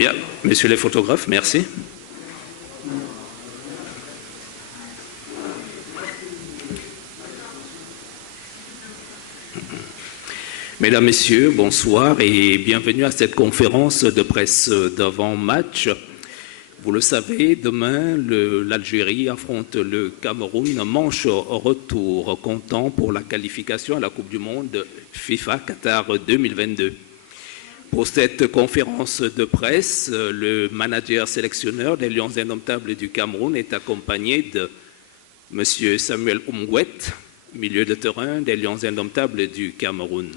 Bien, messieurs les photographes, merci. Mesdames, Messieurs, bonsoir et bienvenue à cette conférence de presse d'avant-match. Vous le savez, demain, l'Algérie affronte le Cameroun, manche retour, comptant pour la qualification à la Coupe du Monde FIFA Qatar 2022. Pour cette conférence de presse, le manager sélectionneur des Lions Indomptables du Cameroun est accompagné de M. Samuel Umgwet, milieu de terrain des Lions Indomptables du Cameroun.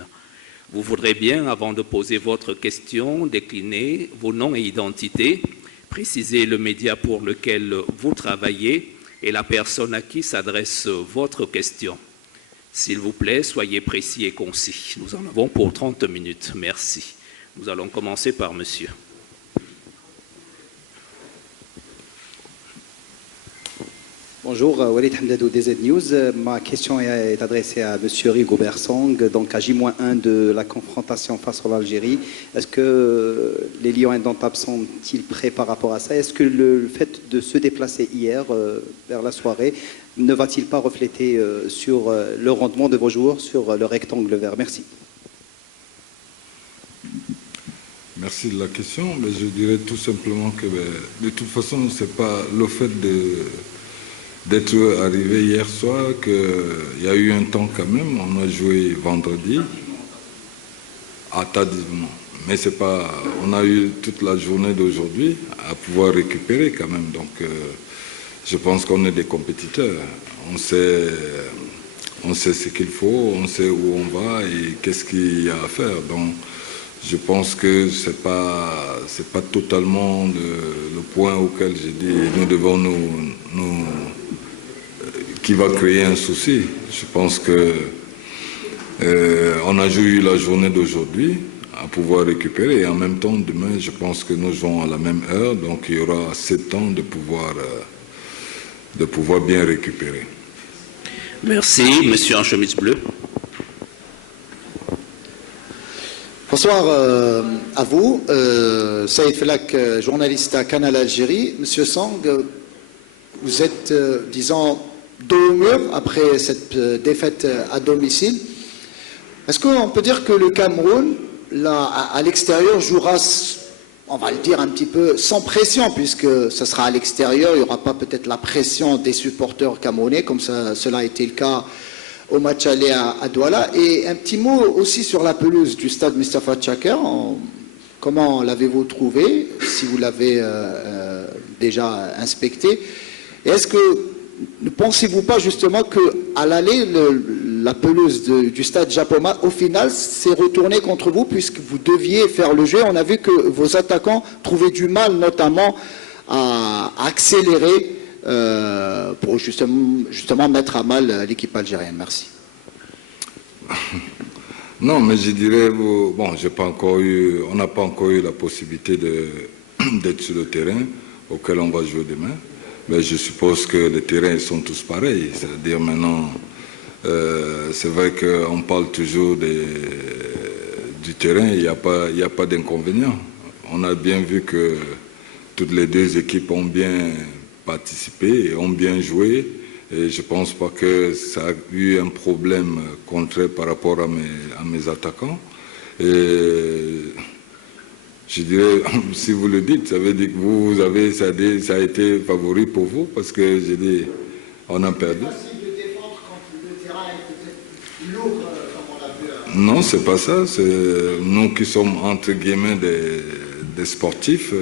Vous voudrez bien, avant de poser votre question, décliner vos noms et identités, préciser le média pour lequel vous travaillez et la personne à qui s'adresse votre question. S'il vous plaît, soyez précis et concis. Nous en avons pour 30 minutes. Merci. Nous allons commencer par monsieur. Bonjour, Walid Hamdadou, DZ News. Ma question est adressée à M. Rigo Bersong, donc à J-1 de la confrontation face à l'Algérie. Est-ce que les Lions Indomptables sont-ils prêts par rapport à ça? Est-ce que le fait de se déplacer hier, vers la soirée, ne va-t-il pas refléter sur le rendement de vos joueurs, sur le rectangle vert? Merci. Merci de la question. Mais je dirais tout simplement que de toute façon, ce n'est pas le fait d'être arrivé hier soir qu'il y a eu un temps quand même. On a joué vendredi tardivement. Mais c'est pas. On a eu toute la journée d'aujourd'hui à pouvoir récupérer quand même. Donc je pense qu'on est des compétiteurs. On sait ce qu'il faut, on sait où on va et qu'est-ce qu'il y a à faire. Donc je pense que c'est pas totalement le point auquel j'ai dit nous devons qui va créer un souci. Je pense que on a eu la journée d'aujourd'hui à pouvoir récupérer et en même temps demain je pense que nous jouons à la même heure, donc il y aura assez de temps de pouvoir bien récupérer. Merci, monsieur en chemise bleue. Bonsoir à vous, Saïd Felak, journaliste à Canal Algérie. Monsieur Sang, vous êtes, disons, dos au mur après cette défaite à domicile. Est-ce qu'on peut dire que le Cameroun, là, à l'extérieur, jouera, on va le dire un petit peu, sans pression, puisque ce sera à l'extérieur, il n'y aura pas peut-être la pression des supporters camerounais, comme cela a été le cas au match aller à Douala. Et un petit mot aussi sur la pelouse du stade Mustapha Tchaker. Comment l'avez-vous trouvé, si vous l'avez déjà inspecté? Et est-ce que ne pensez-vous pas justement qu'à l'aller, la pelouse du stade Japoma, au final, s'est retournée contre vous puisque vous deviez faire le jeu? On a vu que vos attaquants trouvaient du mal notamment à accélérer pour justement mettre à mal l'équipe algérienne. Merci. Non, mais je dirais, bon, on n'a pas encore eu la possibilité d'être sur le terrain auquel on va jouer demain. Mais je suppose que les terrains sont tous pareils. C'est-à-dire maintenant, c'est vrai qu'on parle toujours du terrain, il n'y a pas d'inconvénient. On a bien vu que toutes les deux équipes ont bien participé et ont bien joué. Et je ne pense pas que ça a eu un problème contraire par rapport à mes attaquants. Et je dirais, si vous le dites, ça veut dire que ça a été favori pour vous, parce que j'ai dit, on a perdu. Non, c'est pas ça. C'est nous qui sommes entre guillemets des sportifs.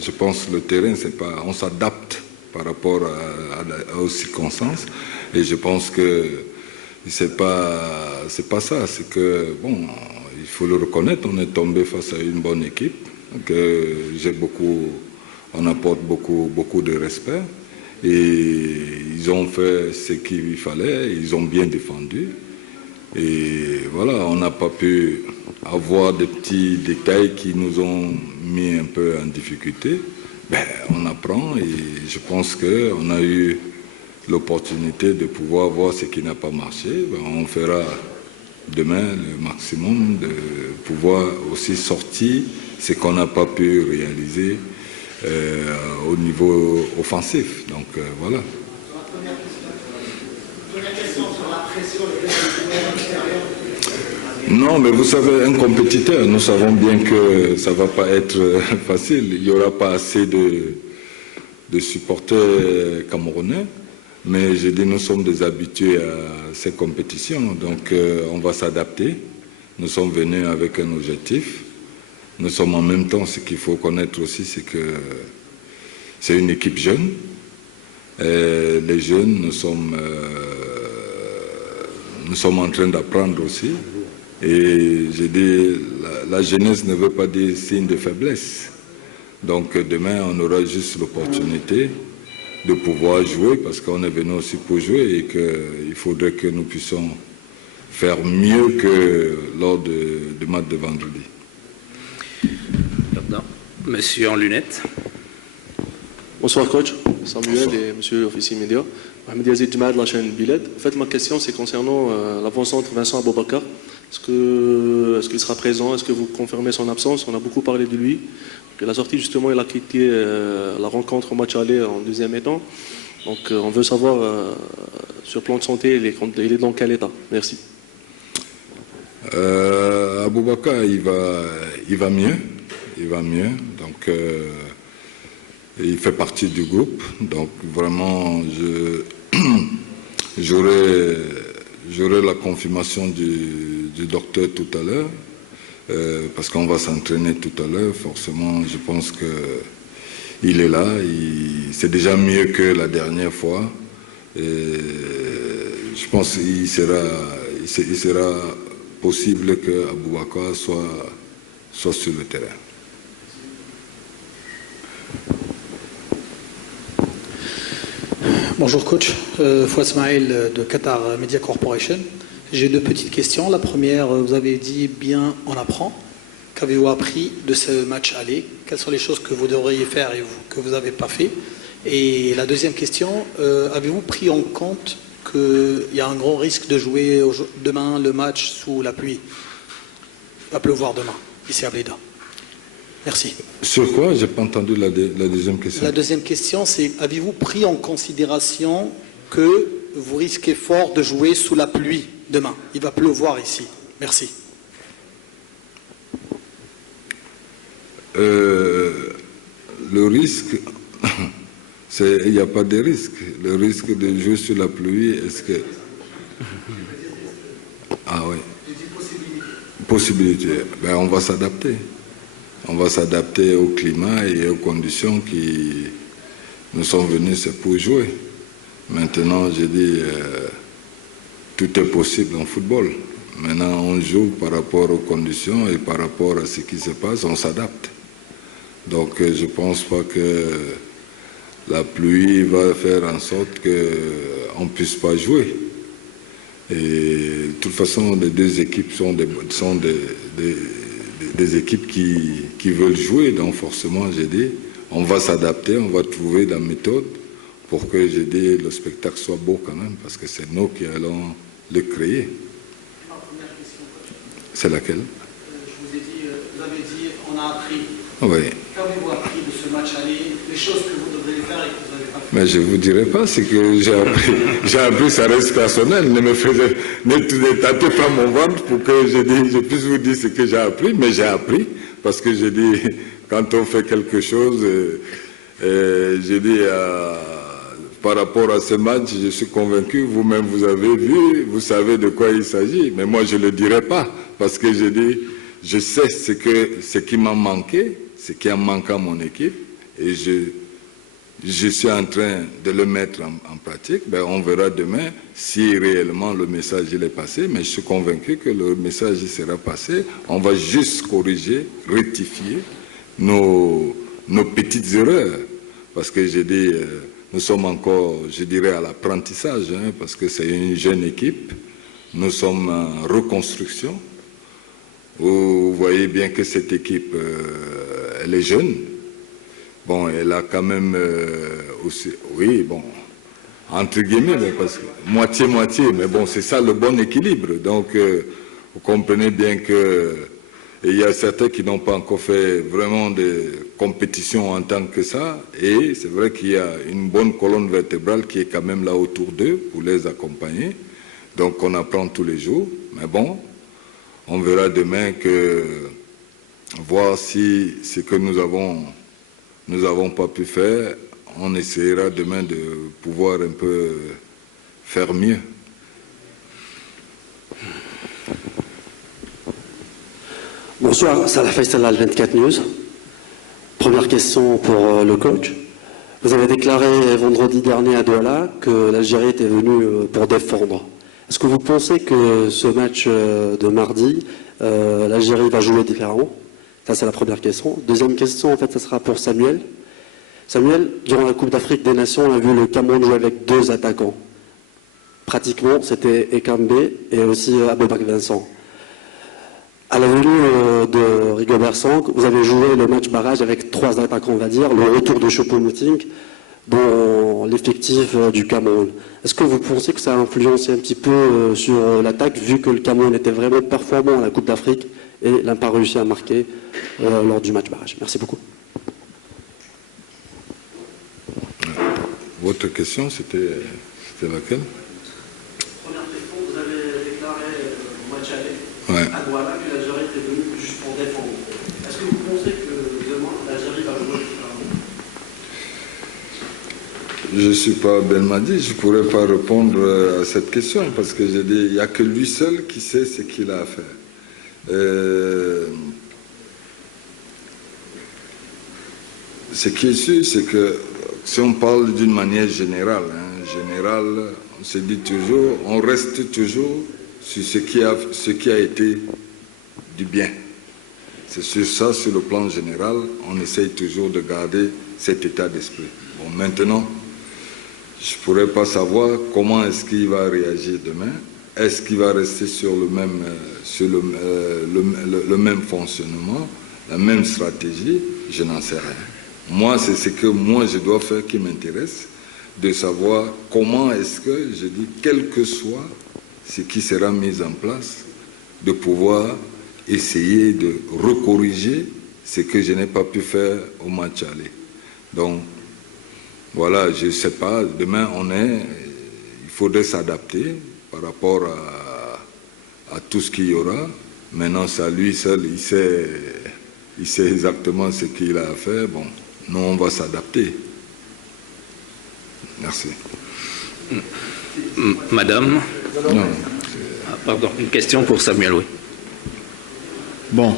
Je pense que le terrain, c'est pas, on s'adapte par rapport aux circonstances. Et je pense que c'est pas ça. C'est que bon, il faut le reconnaître. On est tombé face à une bonne équipe. Que on apporte beaucoup de respect et ils ont fait ce qu'il fallait, ils ont bien défendu et voilà, on n'a pas pu avoir des petits détails qui nous ont mis un peu en difficulté. On apprend et je pense qu'on a eu l'opportunité de pouvoir voir ce qui n'a pas marché. On fera demain le maximum, de pouvoir aussi sortir ce qu'on n'a pas pu réaliser au niveau offensif. Donc voilà. Non, mais vous savez, un compétiteur, nous savons bien que ça ne va pas être facile. Il n'y aura pas assez de supporters camerounais. Mais je dis, nous sommes des habitués à ces compétitions. Donc on va s'adapter. Nous sommes venus avec un objectif. Nous sommes en même temps, ce qu'il faut connaître aussi, c'est que c'est une équipe jeune. Et les jeunes, nous sommes en train d'apprendre aussi. Et j'ai dit, la jeunesse ne veut pas dire signe de faiblesse. Donc demain, on aura juste l'opportunité de pouvoir jouer, parce qu'on est venu aussi pour jouer et qu'il faudrait que nous puissions faire mieux que lors du match de vendredi. Monsieur en lunettes. Bonsoir coach, Samuel. Bonsoir. Et monsieur l'officier média. Mohamed Yazid Jumad de la chaîne Biled. En fait, ma question c'est concernant l'avant-centre Vincent Aboubakar. Est-ce qu'il sera présent? Est-ce que vous confirmez son absence? On a beaucoup parlé de lui. Que la sortie, justement, il a quitté la rencontre au match aller en deuxième mi-temps. Donc on veut savoir, sur le plan de santé, il est dans quel état? Merci. Aboubakar, il va mieux. Il va mieux. Donc il fait partie du groupe. Donc vraiment, j'aurai la confirmation du docteur tout à l'heure. Parce qu'on va s'entraîner tout à l'heure, forcément, je pense qu'il est là. C'est déjà mieux que la dernière fois. Et je pense qu'il sera possible que Aboubakar soit sur le terrain. Bonjour coach, Fouad Smaïl de Qatar Media Corporation. J'ai deux petites questions. La première, vous avez dit bien on apprend. Qu'avez-vous appris de ce match aller? Quelles sont les choses que vous devriez faire et que vous n'avez pas fait? Et la deuxième question, avez-vous pris en compte qu'il y a un grand risque de jouer demain le match sous la pluie? Il va pleuvoir demain, ici à Blida. Merci. Sur quoi? Je n'ai pas entendu la deuxième question. La deuxième question, c'est avez-vous pris en considération que vous risquez fort de jouer sous la pluie demain? Il va pleuvoir ici. Merci. Le risque, il n'y a pas de risque. Le risque de jouer sur la pluie, est-ce que... Ah oui. Possibilité. Ben, on va s'adapter. On va s'adapter au climat et aux conditions qui nous sont venues, c'est pour jouer. Maintenant, je dis, tout est possible en football. Maintenant, on joue par rapport aux conditions et par rapport à ce qui se passe, on s'adapte. Donc, je ne pense pas que la pluie va faire en sorte qu'on ne puisse pas jouer. Et de toute façon, les deux équipes sont des équipes qui veulent jouer. Donc, forcément, j'ai dit, on va s'adapter, on va trouver la méthode pour que, j'ai dit, le spectacle soit beau quand même, parce que c'est nous qui allons le créer. C'est laquelle? Je vous ai dit, vous avez dit, on a appris. Oui. Qu'avez-vous appris de ce match aller? Les choses que vous devriez faire et que vous n'avez pas fait? Mais je ne vous dirai pas ce que j'ai appris. J'ai appris, ça reste personnel. Ne tapez pas mon ventre pour que je puisse vous dire ce que j'ai appris. Mais j'ai appris, parce que j'ai dit, quand on fait quelque chose, j'ai dit, par rapport à ce match, je suis convaincu, vous-même vous avez vu, vous savez de quoi il s'agit. Mais moi, je ne le dirai pas, parce que j'ai dit, je sais ce qui m'a manqué, ce qui a manqué à mon équipe, et je suis en train de le mettre en pratique. Ben, on verra demain si réellement le message il est passé, mais je suis convaincu que le message il sera passé. On va juste corriger, rectifier nos petites erreurs, parce que j'ai dit, nous sommes encore, je dirais, à l'apprentissage, parce que c'est une jeune équipe, nous sommes en reconstruction. Vous voyez bien que cette équipe, elle est jeune. Bon, elle a quand même aussi, oui, bon, entre guillemets, parce que moitié-moitié, mais bon, c'est ça le bon équilibre. Donc, vous comprenez bien que il y a certains qui n'ont pas encore fait vraiment des compétitions en tant que ça, et c'est vrai qu'il y a une bonne colonne vertébrale qui est quand même là autour d'eux pour les accompagner. Donc on apprend tous les jours, mais bon, on verra demain voir si ce que nous avons pas pu faire, on essaiera demain de pouvoir un peu faire mieux. Bonsoir, Salah Faisal, 24 News. Première question pour le coach. Vous avez déclaré vendredi dernier à Douala que l'Algérie était venue pour défendre. Est-ce que vous pensez que ce match de mardi, l'Algérie va jouer différemment? Ça, c'est la première question. Deuxième question, en fait, ça sera pour Samuel. Samuel, durant la Coupe d'Afrique des Nations, on a vu le Cameroun jouer avec 2 attaquants. Pratiquement, c'était Ekambe et aussi Aboubakar Vincent. À la venue de Rigobert Song, vous avez joué le match barrage avec 3 attaquants, on va dire, le retour de Choupo-Moting dans l'effectif du Cameroun. Est-ce que vous pensez que ça a influencé un petit peu sur l'attaque, vu que le Cameroun était vraiment performant à la Coupe d'Afrique et n'a pas réussi à marquer lors du match barrage? Merci beaucoup. Votre question, c'était laquelle? Première question, vous avez déclaré au match aller Ouais. à Douala que l'Algérie était venue juste pour défendre. Est-ce que vous pensez que demain l'Algérie va jouer différemment? Je ne suis pas Belmadi, je ne pourrais pas répondre à cette question parce que j'ai dit, il n'y a que lui seul qui sait ce qu'il a à faire. Ce qui est sûr, c'est que si on parle d'une manière générale, on se dit toujours, on reste toujours sur ce qui a été du bien. C'est sur ça, sur le plan général, on essaye toujours de garder cet état d'esprit. Bon, maintenant, je ne pourrais pas savoir comment est-ce qu'il va réagir demain. Est-ce qu'il va rester sur le même fonctionnement, la même stratégie? Je n'en sais rien. Moi, c'est ce que moi je dois faire qui m'intéresse, de savoir comment est-ce que, je dis, quel que soit ce qui sera mis en place, de pouvoir essayer de recorriger ce que je n'ai pas pu faire au match aller. Donc, voilà, je ne sais pas, demain il faudrait s'adapter par rapport à tout ce qu'il y aura. Maintenant, c'est lui seul, il sait exactement ce qu'il a à faire. Bon, nous, on va s'adapter. Merci. Madame? Non. Pardon, une question pour Samuel, oui. Bon,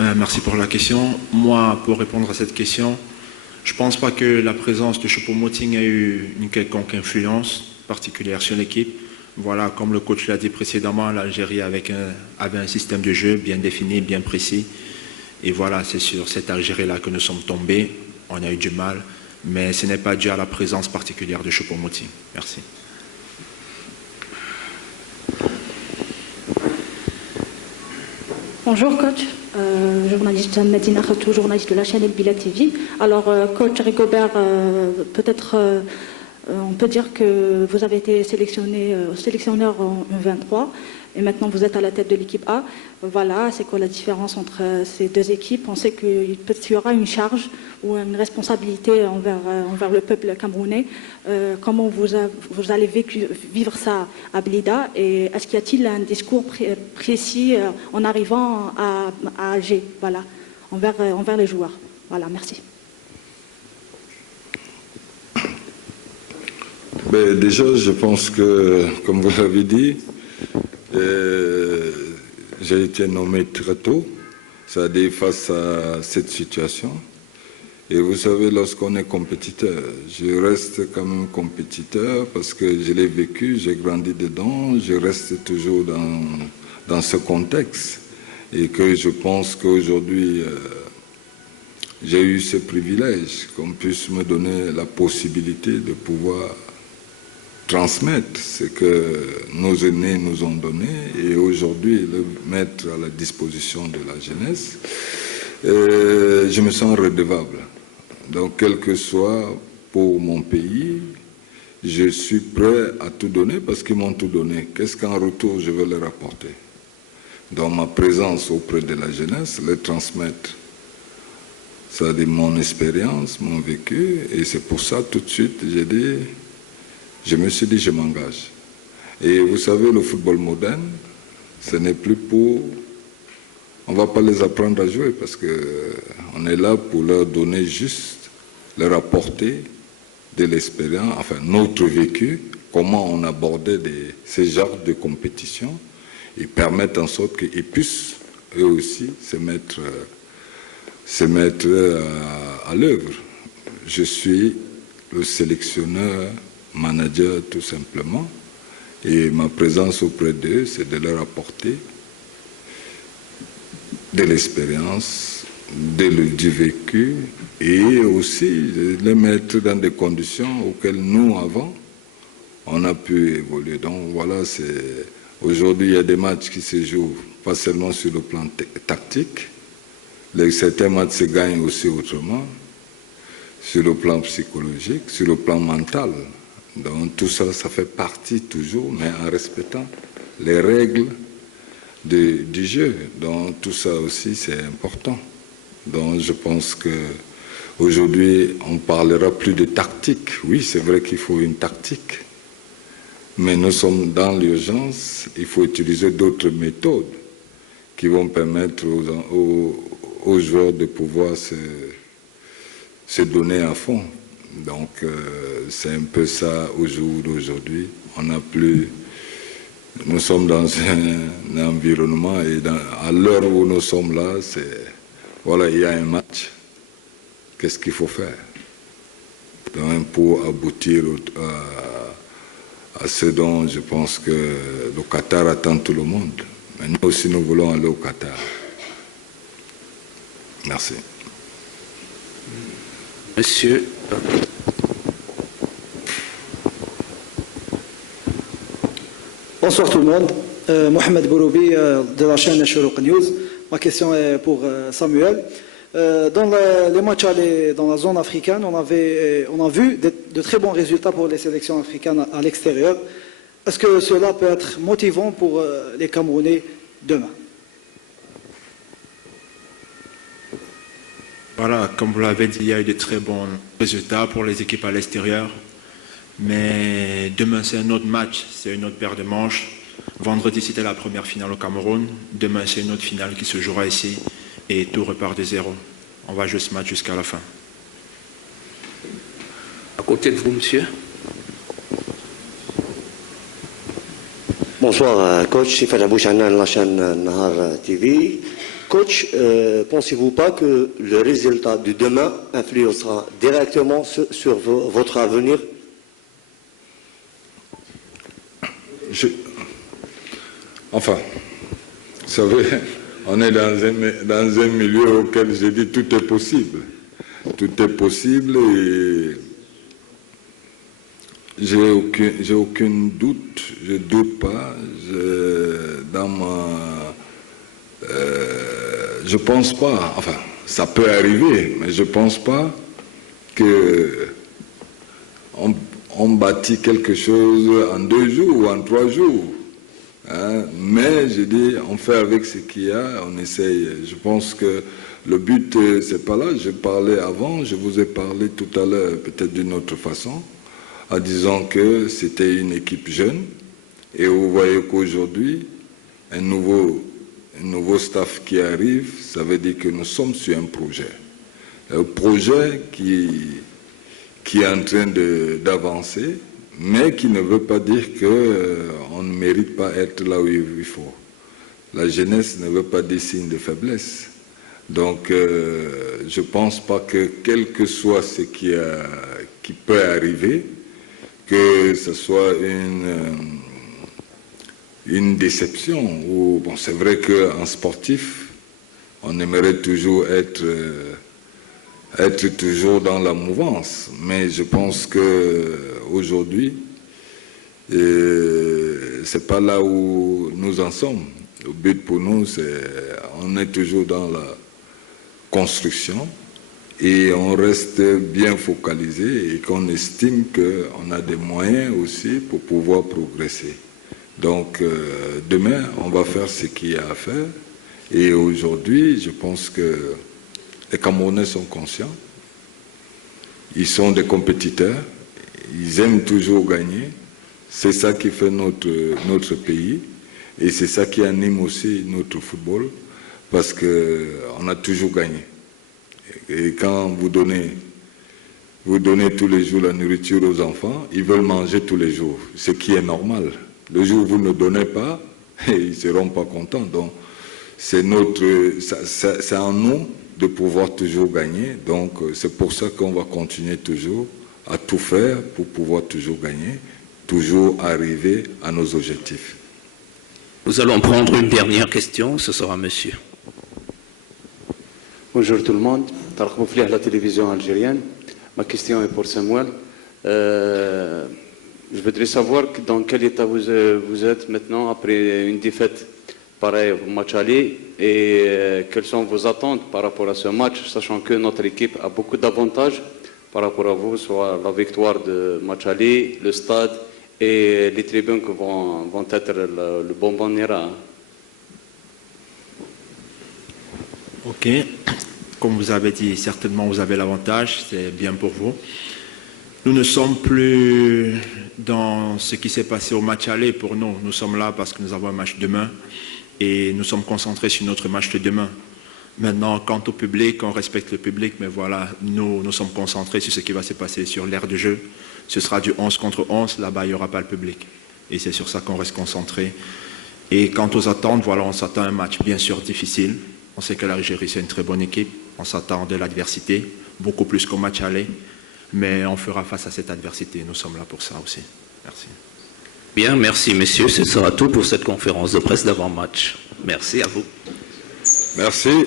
merci pour la question. Moi, pour répondre à cette question, je ne pense pas que la présence de Choupo-Moting ait eu une quelconque influence particulière sur l'équipe. Voilà, comme le coach l'a dit précédemment, l'Algérie avait un système de jeu bien défini, bien précis. Et voilà, c'est sur cette Algérie-là que nous sommes tombés. On a eu du mal, mais ce n'est pas dû à la présence particulière de Choupo-Moting. Merci. Bonjour coach, journaliste Medina Khatou, journaliste de la chaîne El Bilad TV. Alors coach Rigobert, peut-être on peut dire que vous avez été sélectionneur en U23 et maintenant vous êtes à la tête de l'équipe A. Voilà, c'est quoi la différence entre ces deux équipes? On sait qu'il y aura une charge ou une responsabilité envers le peuple camerounais. Comment vous allez vivre ça à Blida? Et est-ce qu'il y a-t-il un discours précis en arrivant à Alger, voilà, envers les joueurs? Voilà, merci. Ben, déjà, je pense que, comme vous l'avez dit, j'ai été nommé très tôt, c'est-à-dire face à cette situation. Et vous savez, lorsqu'on est compétiteur, je reste quand même compétiteur parce que je l'ai vécu, j'ai grandi dedans, je reste toujours dans ce contexte. Et que je pense qu'aujourd'hui, j'ai eu ce privilège qu'on puisse me donner la possibilité de pouvoir transmettre ce que nos aînés nous ont donné et aujourd'hui le mettre à la disposition de la jeunesse. Je me sens redevable. Donc, quel que soit pour mon pays, je suis prêt à tout donner parce qu'ils m'ont tout donné. Qu'est-ce qu'en retour je vais leur apporter? dans ma présence auprès de la jeunesse, leur transmettre ça de mon expérience, mon vécu, et c'est pour ça tout de suite je me suis dit je m'engage. Et vous savez, le football moderne, ce n'est plus pour... On ne va pas les apprendre à jouer parce qu'on est là pour leur donner juste, leur apporter de l'expérience, enfin notre vécu, comment on abordait ces genres de compétition et permettre en sorte qu'ils puissent eux aussi se mettre à l'œuvre. Je suis le sélectionneur, manager tout simplement, et ma présence auprès d'eux, c'est de leur apporter de l'expérience, du vécu, et aussi de les mettre dans des conditions auxquelles nous, avant, on a pu évoluer. Donc voilà, aujourd'hui, il y a des matchs qui se jouent pas seulement sur le plan tactique, certains matchs se gagnent aussi autrement, sur le plan psychologique, sur le plan mental. Donc tout ça, ça fait partie toujours, mais en respectant les règles du jeu. Donc tout ça aussi, c'est important. Donc je pense qu'aujourd'hui, on ne parlera plus de tactique. Oui, c'est vrai qu'il faut une tactique, mais nous sommes dans l'urgence, il faut utiliser d'autres méthodes qui vont permettre aux joueurs de pouvoir se donner à fond. Donc c'est un peu ça au jour d'aujourd'hui. Nous sommes dans un environnement et à l'heure où nous sommes là, voilà, il y a un match. Qu'est-ce qu'il faut faire donc, pour aboutir à ce dont je pense que le Qatar attend tout le monde. Mais nous aussi, nous voulons aller au Qatar. Merci. Monsieur. Bonsoir tout le monde. Mohamed Bouroubi de la chaîne Shuruq News. Ma question est pour Samuel. Dans les matchs allés dans la zone africaine, on a vu de très bons résultats pour les sélections africaines à l'extérieur. Est-ce que cela peut être motivant pour les Camerounais demain? Voilà, comme vous l'avez dit, il y a eu de très bons résultats pour les équipes à l'extérieur. Mais demain, c'est un autre match, c'est une autre paire de manches. Vendredi, c'était la première finale au Cameroun. Demain, c'est une autre finale qui se jouera ici. Et tout repart de zéro. On va jouer ce match jusqu'à la fin. À côté de vous, monsieur. Bonsoir, coach. Sifat Abouchanan de la chaîne Nahar TV. Coach, pensez-vous pas que le résultat de demain influencera directement sur votre avenir? Enfin, vous savez, on est dans un milieu auquel je dis tout est possible. Tout est possible et j'ai aucun doute, je ne doute pas. Je pense pas, enfin, ça peut arriver, mais je ne pense pas qu'on bâtit quelque chose en 2 jours ou en 3 jours. Hein? Mais je dis, on fait avec ce qu'il y a, on essaye. Je pense que le but, c'est pas là. Je parlais avant, je vous ai parlé tout à l'heure, peut-être d'une autre façon, en disant que c'était une équipe jeune. Et vous voyez qu'aujourd'hui, un nouveau staff qui arrive, ça veut dire que nous sommes sur un projet. Un projet qui est en train d'avancer, mais qui ne veut pas dire qu'on ne mérite pas être là où il faut. La jeunesse ne veut pas des signes de faiblesse. Donc, je ne pense pas que, quel que soit ce qui peut arriver, que ce soit une déception. Bon, c'est vrai qu'en sportif, on aimerait toujours être toujours dans la mouvance. Mais je pense qu'aujourd'hui, c'est pas là où nous en sommes. Le but pour nous, on est toujours dans la construction et on reste bien focalisé et qu'on estime qu'on a des moyens aussi pour pouvoir progresser. Donc demain, on va faire ce qu'il y a à faire. Et aujourd'hui, je pense que les Camerounais sont conscients. Ils sont des compétiteurs. Ils aiment toujours gagner. C'est ça qui fait notre pays. Et c'est ça qui anime aussi notre football. Parce qu'on a toujours gagné. Et quand vous donnez tous les jours la nourriture aux enfants, ils veulent manger tous les jours, ce qui est normal. Le jour où vous ne donnez pas, ils ne seront pas contents. Donc, c'est en nous de pouvoir toujours gagner. Donc, c'est pour ça qu'on va continuer toujours à tout faire pour pouvoir toujours gagner, toujours arriver à nos objectifs. Nous allons prendre une dernière question, ce sera monsieur. Bonjour tout le monde, Tarek Mouflih à la télévision algérienne. Ma question est pour Samuel. Je voudrais savoir dans quel état vous êtes maintenant après une défaite pareille au match aller et quelles sont vos attentes par rapport à ce match, sachant que notre équipe a beaucoup d'avantages par rapport à vous, soit la victoire de match aller, le stade et les tribunes qui vont être le bonbon Nera. Ok. Comme vous avez dit, certainement vous avez l'avantage, c'est bien pour vous. Nous ne sommes plus dans ce qui s'est passé au match aller pour nous. Nous sommes là parce que nous avons un match demain et nous sommes concentrés sur notre match de demain. Maintenant, quant au public, on respecte le public, mais voilà, nous sommes concentrés sur ce qui va se passer sur l'aire de jeu. Ce sera du 11 contre 11, là-bas il n'y aura pas le public. Et c'est sur ça qu'on reste concentré. Et quant aux attentes, voilà, on s'attend à un match bien sûr difficile. On sait que l'Algérie c'est une très bonne équipe. On s'attend de l'adversité, beaucoup plus qu'au match aller, mais on fera face à cette adversité. Nous sommes là pour ça aussi. Merci. Bien, merci messieurs. Ce sera tout pour cette conférence de presse d'avant-match. Merci à vous. Merci.